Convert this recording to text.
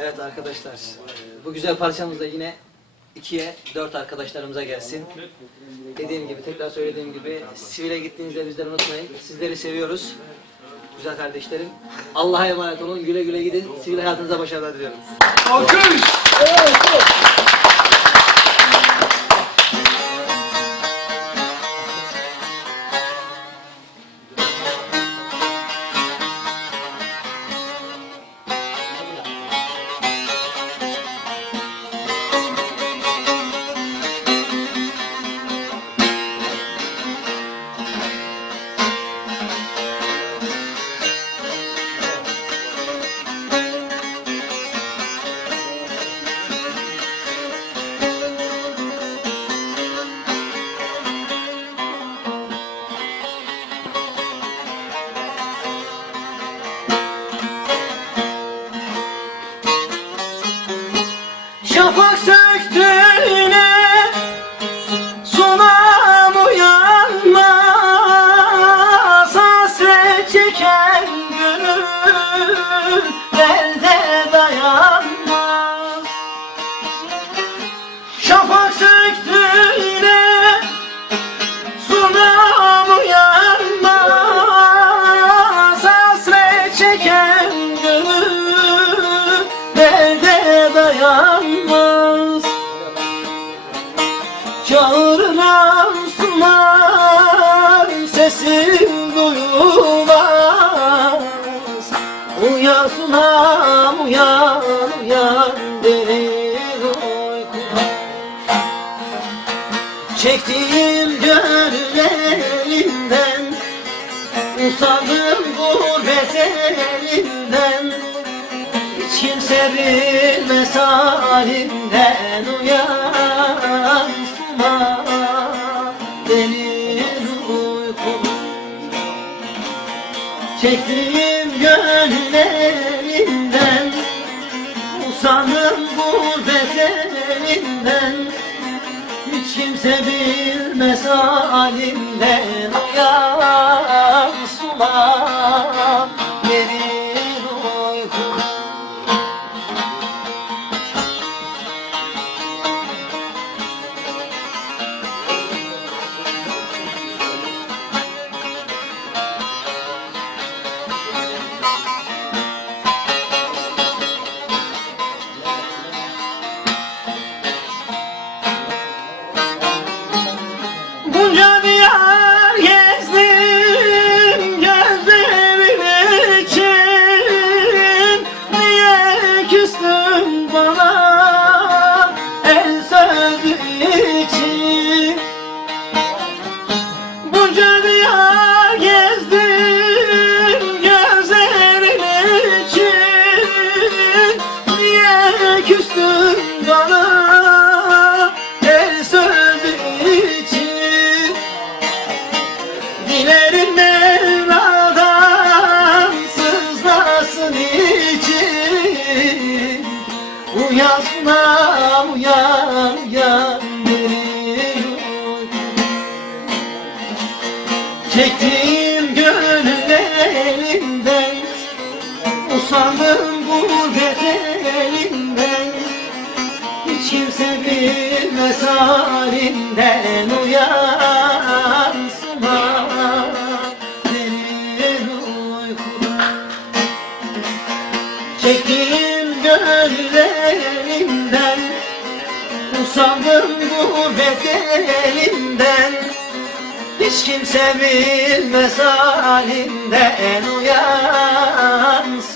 Evet arkadaşlar, bu güzel parçamız da yine ikiye, dört arkadaşlarımıza gelsin. Dediğim gibi, tekrar söylediğim gibi, sivile gittiğinizde bizleri unutmayın. Sizleri seviyoruz. Güzel kardeşlerim. Allah'a emanet olun, güle güle gidin. Sivil hayatınıza başarılar diliyorum. Alkış! Şafak dayanmaz. Çağrılan sular sesim duyulmaz. Uyan uyan uyan derin uykudan Çektiğim gönül elinden Usandım gurbet elinden Kimse bilmez halimden Uyan sunma derin uykum Çektiğim gönül elinden Usandım gurbet elinden hiç kimse bilmez halimden uyan Uyan sunam uyan uyan. Çektiğim gönül elinden Usandım gurbet elinden Hiç kimse bilmez halimden Uyan gözlerimden Usandım bu betelimden Hiç kimse bilmez halinde halimden Uyansın